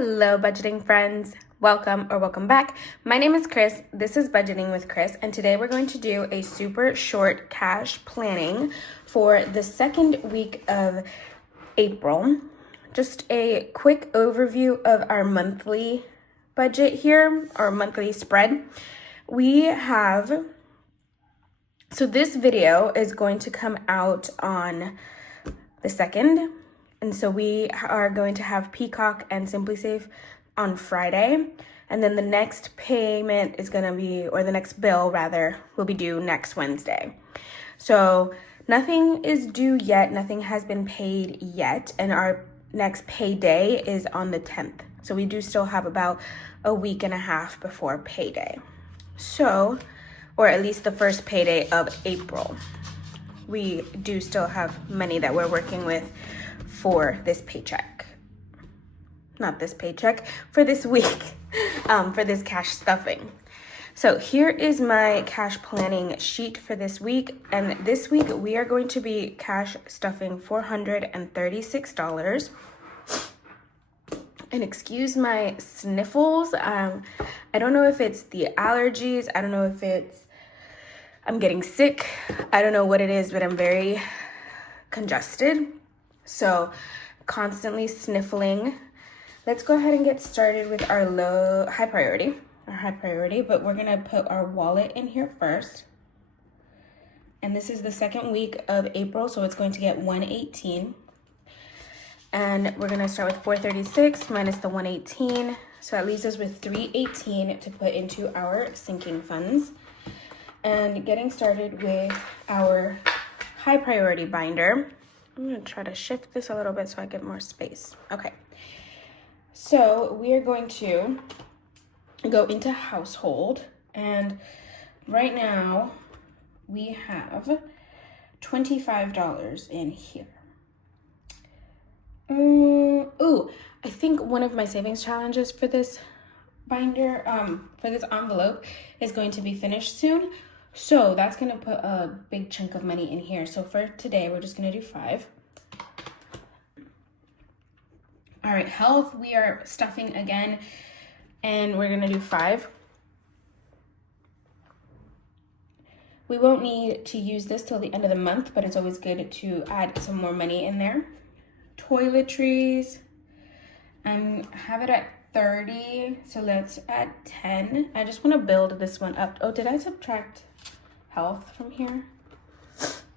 Hello, budgeting friends. Welcome back. My name is Chris. This is Budgeting with Chris, and today we're going to do a super short cash planning for the second week of April. Just a quick overview of our monthly budget here, our monthly spread. So this video is going to come out on the 2nd. And so we are going to have Peacock and Simply Safe on Friday. And then the next payment is going to be, or the next bill rather, will be due next Wednesday. So nothing is due yet. Nothing has been paid yet. And our next payday is on the 10th. So we do still have about a week and a half before payday. So, or at least the first payday of April. We do still have money that we're working with for this paycheck. Not this paycheck, for this week, for this cash stuffing. So here is my cash planning sheet for this week. And this week we are going to be cash stuffing $436. And excuse my sniffles. I don't know if it's the allergies. I don't know if I'm getting sick. I don't know what it is, but I'm very congested. So constantly sniffling. Let's go ahead and get started with our high priority, but we're gonna put our wallet in here first. And this is the second week of April, so it's going to get 118. And we're gonna start with 436 minus the 118. So that leaves us with 318 to put into our sinking funds. And getting started with our high priority binder. I'm gonna try to shift this a little bit so I get more space. Okay, so we are going to go into household, and right now we have $25 in here. I think one of my savings challenges for this binder, for this envelope, is going to be finished soon. So that's going to put a big chunk of money in here. So for today, we're just going to do 5. All right, health, we are stuffing again, and we're going to do 5. We won't need to use this till the end of the month, but it's always good to add some more money in there. Toiletries, have it at 30, so let's add 10. I just want to build this one up. Oh, did I subtract health from here?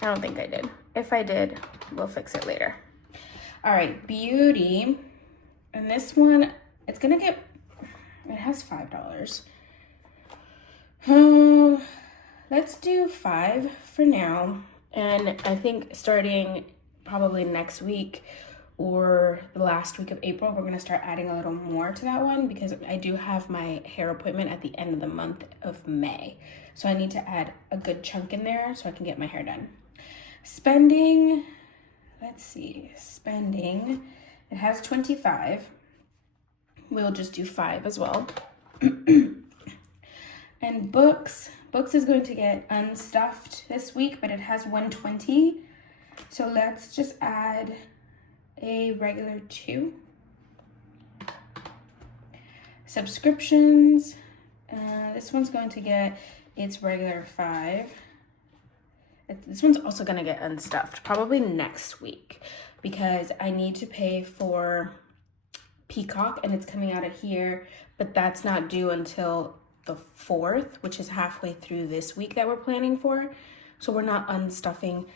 I don't think I did. If I did, we'll fix it later. All right, beauty. And this one, it has $5. Let's do 5 for now. And I think starting probably next week or the last week of April, we're gonna start adding a little more to that one because I do have my hair appointment at the end of the month of May. So I need to add a good chunk in there so I can get my hair done. Spending, let's see, it has 25. We'll just do 5 as well. And books is going to get unstuffed this week, but it has 120. So let's just add a regular 2. Subscriptions, this one's going to get its regular 5. This one's also gonna get unstuffed probably next week because I need to pay for Peacock and it's coming out of here, but that's not due until the 4th, which is halfway through this week that we're planning for. So we're not unstuffing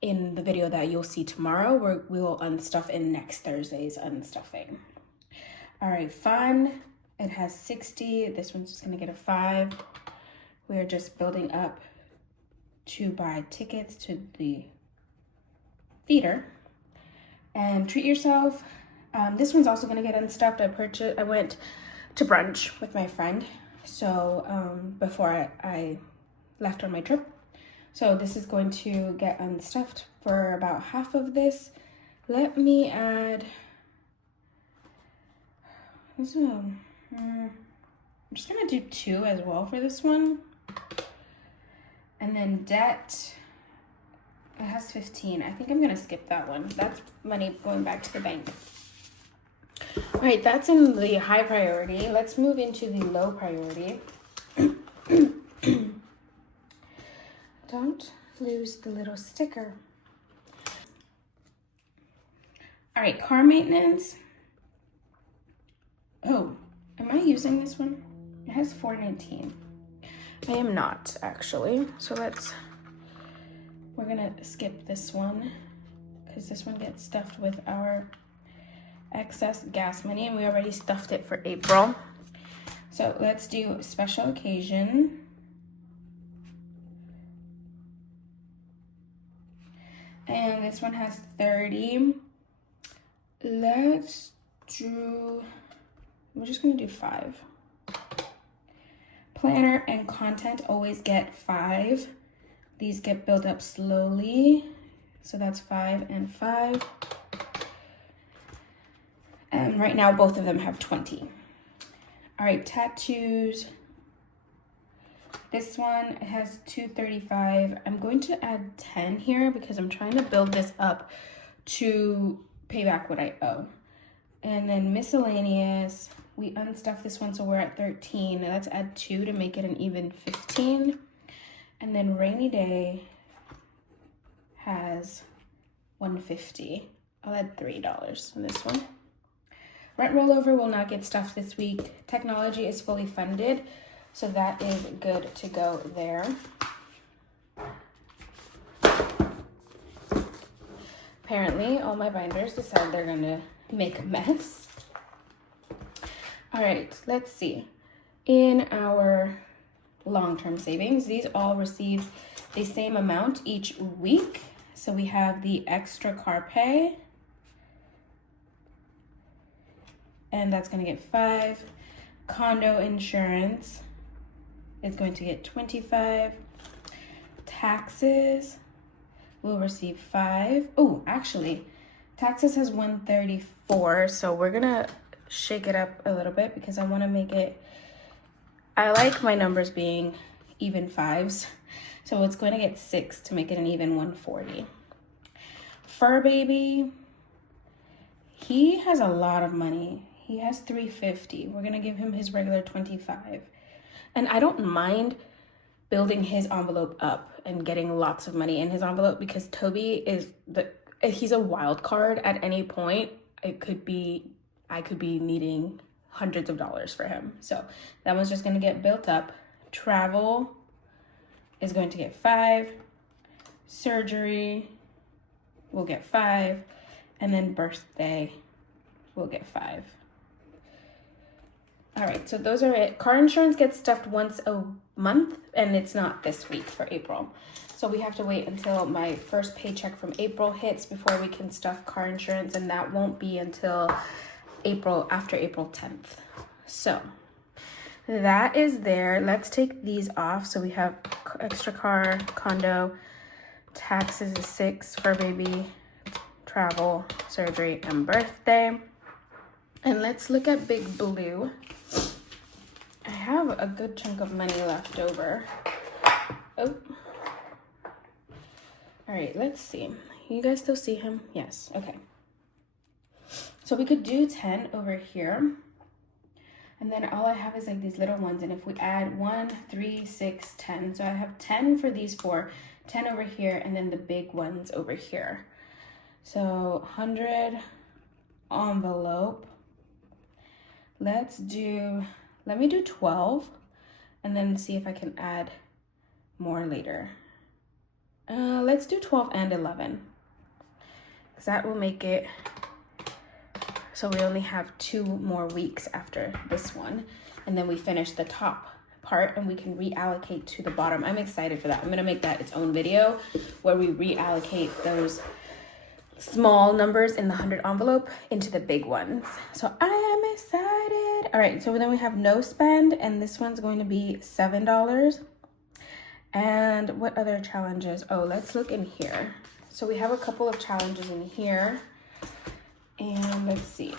in the video that you'll see tomorrow. We will unstuff in next Thursday's unstuffing. All right, fun. It has 60. This one's just gonna get a 5. We're just building up to buy tickets to the theater. And treat yourself. This one's also gonna get unstuffed. I went to brunch with my friend. So before I left on my trip. So this is going to get unstuffed for about half of this. Let me add this one. I'm just gonna do 2 as well for this one. And then debt, it has 15. I think I'm gonna skip that one. That's money going back to the bank. All right, that's in the high priority. Let's move into the low priority. Don't lose the little sticker. All right, car maintenance. Oh, am I using this one? It has $4.19. I am not, actually. So we're gonna skip this one because this one gets stuffed with our excess gas money and we already stuffed it for April. So let's do special occasion. And this one has 30. We're just gonna do 5. Planner and content always get 5. These get built up slowly. So that's 5 and 5. And right now both of them have 20. All right, tattoos. This one has 235. I'm going to add 10 here because I'm trying to build this up to pay back what I owe. And then miscellaneous, we unstuffed this one, so we're at 13. Now let's add 2 to make it an even 15. And then rainy day has 150. I'll add $3 on this one. Rent rollover will not get stuffed this week. Technology is fully funded, so that is good to go there. Apparently, all my binders decide they're gonna make a mess. All right, let's see. In our long-term savings, these all receive the same amount each week. So we have the extra car pay, and that's gonna get 5. Condo insurance is going to get 25. Taxes will receive 5. Oh, actually, taxes has 134, so we're gonna shake it up a little bit because I wanna make it, I like my numbers being even 5s. So it's going to get 6 to make it an even 140. Fur baby, he has a lot of money. He has 350. We're gonna give him his regular 25. And I don't mind building his envelope up and getting lots of money in his envelope because Toby he's a wild card at any point. I could be needing hundreds of dollars for him. So that one's just gonna get built up. Travel is going to get 5. Surgery will get 5. And then birthday will get 5. All right, so those are it. Car insurance gets stuffed once a month, and it's not this week for April. So we have to wait until my first paycheck from April hits before we can stuff car insurance, and that won't be until after April 10th. So that is there. Let's take these off. So we have extra car, condo, taxes is 6 for baby, travel, surgery, and birthday. And let's look at Big Blue. I have a good chunk of money left over. Oh. All right, let's see. You guys still see him? Yes, okay. So we could do 10 over here. And then all I have is like these little ones. And if we add 1, 3, 6, 10. So I have 10 for these 4, 10 over here, and then the big ones over here. So 100 envelope. Let me do 12 and then see if I can add more later. Let's do 12 and 11 because that will make it so we only have 2 more weeks after this one, and then we finish the top part and we can reallocate to the bottom. I'm excited for that. I'm gonna make that its own video where we reallocate those small numbers in the 100 envelope into the big ones. So I am excited. All right, so then we have no spend, and this one's going to be $7. And what other challenges? Oh, let's look in here. So we have a couple of challenges in here. And let's see.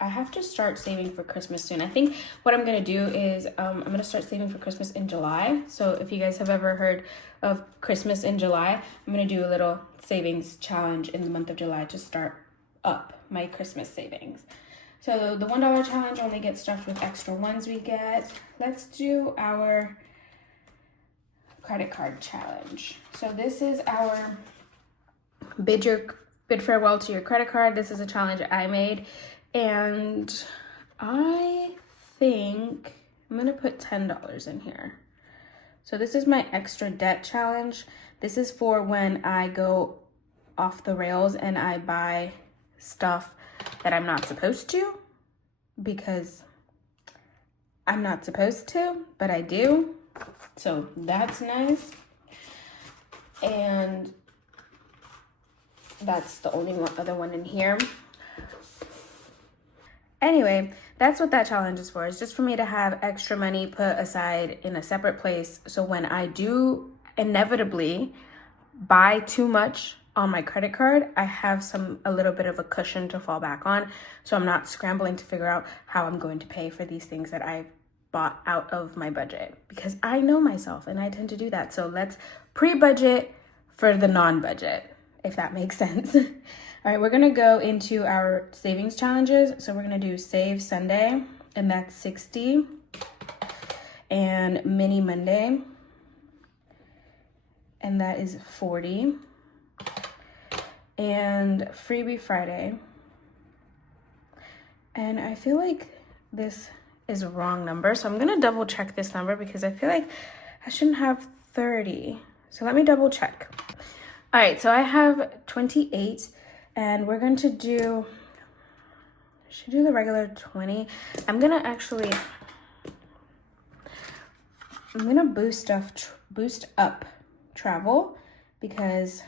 I have to start saving for Christmas soon. I think what I'm gonna do is I'm gonna start saving for Christmas in July. So if you guys have ever heard of Christmas in July, I'm gonna do a little savings challenge in the month of July to start up my Christmas savings. So the $1 challenge only gets stuffed with extra ones we get. Let's do our credit card challenge. So this is our bid farewell to your credit card. This is a challenge I made, and I think I'm gonna put $10 in here. So this is my extra debt challenge. This is for when I go off the rails and I buy stuff that I'm not supposed to, because I'm not supposed to, but I do. So that's nice. And that's the only other one in here. Anyway, that's what that challenge is for. It's just for me to have extra money put aside in a separate place, so when I do inevitably buy too much on my credit card, I have a little bit of a cushion to fall back on, so I'm not scrambling to figure out how I'm going to pay for these things that I've bought out of my budget, because I know myself and I tend to do that. So let's pre-budget for the non-budget, if that makes sense. All right, we're gonna go into our savings challenges. So we're gonna do Save Sunday, and that's 60, and Mini Monday, and that is 40, and Freebie Friday. And I feel like this is a wrong number, so I'm gonna double check this number because I feel like I shouldn't have 30. So let me double check. All right, so I have 28, and we're going to do, should do the regular 20. I'm gonna boost up travel, because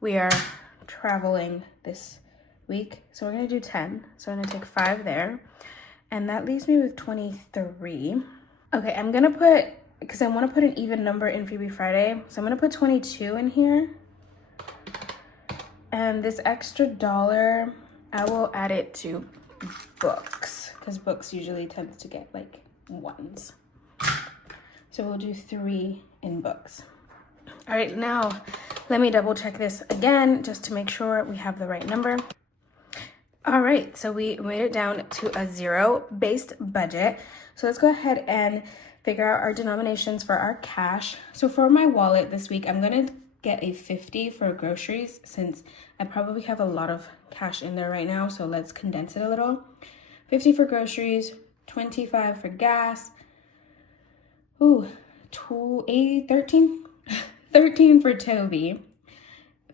we are traveling this week. So we're gonna do 10. So I'm gonna take 5 there, and that leaves me with 23. Okay, I'm gonna put, because I want to put an even number in Freebie Friday, so I'm gonna put 22 in here. And this extra $1, I will add it to books, because books usually tends to get like ones. So we'll do 3 in books. All right, now let me double check this again just to make sure we have the right number. All right, so we made it down to a $0-based budget. So let's go ahead and figure out our denominations for our cash. So for my wallet this week, I'm gonna get a 50 for groceries, since I probably have a lot of cash in there right now. So let's condense it a little. 50 for groceries, 25 for gas. Ooh, 13 for Toby,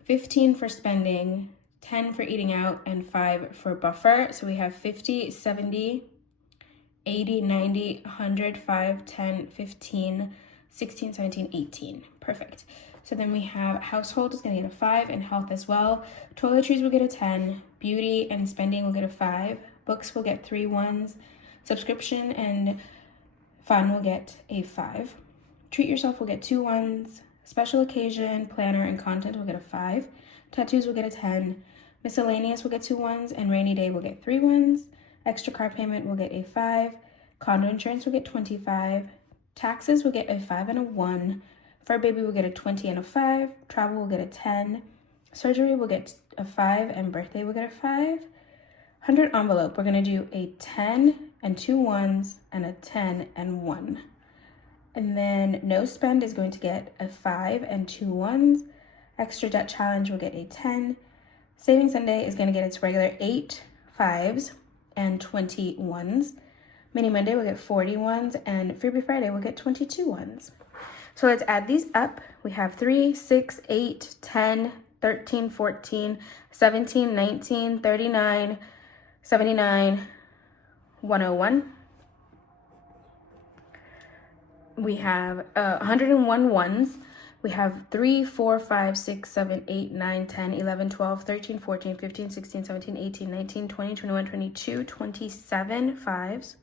15 for spending, 10 for eating out, and 5 for buffer. So we have 50, 70, 80, 90, 100, 5, 10, 15, 16, 17, 18. Perfect. So then we have household is gonna get a 5, and health as well. Toiletries will get a 10. Beauty and spending will get a 5. Books will get 3 ones. Subscription and fun will get a 5. Treat yourself will get 2 ones. Special occasion, planner, and content will get a 5. Tattoos will get a 10. Miscellaneous will get 2 ones, and rainy day will get 3 ones. Extra car payment will get a 5. Condo insurance will get 25. Taxes will get a 5 and a 1. Fur baby will get a 20 and a 5. Travel will get a 10. Surgery will get a 5, and birthday will get a 5. 100 envelope, we're gonna do a 10 and 2 ones and a 10 and 1. And then no spend is going to get a 5 and 2 ones. Extra debt challenge will get a 10. Saving Sunday is gonna get its regular 8 5s and 20 ones. Mini Monday will get 40 ones, and Freebie Friday will get 22 ones. So let's add these up. We have 3, 6, 8, 10, 13, 14, 17, 19, 39, 79, 101. We have 101 ones. We have 3, 4, 5, 6, 7, 8, 9, 10, 11, 12, 13, 14, 15, 16, 17, 18, 19, 20, 21, 22, 27 5s.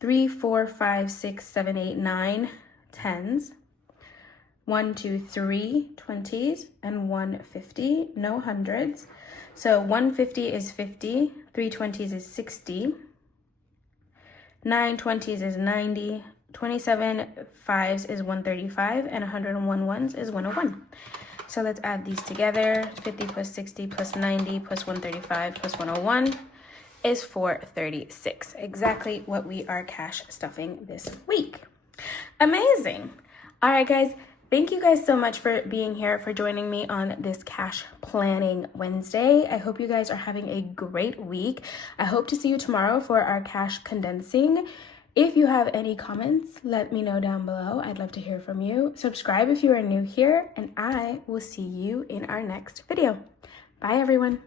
3, 4, 5, 6, 7, 8, 9 10s. 1, 2, 3 20s, and 1 50. No hundreds. So 150 is 50. 3 20s is 60. 9 20s is 90. 27 5s is 135, and 101 ones is 101. So let's add these together. 50 plus 60 plus 90 plus 135 plus 101 is 436. Exactly what we are cash stuffing this week. Amazing. All right, guys. Thank you guys so much for being here, for joining me on this Cash Planning Wednesday. I hope you guys are having a great week. I hope to see you tomorrow for our cash condensing. If you have any comments, let me know down below. I'd love to hear from you. Subscribe if you are new here, and I will see you in our next video. Bye, everyone.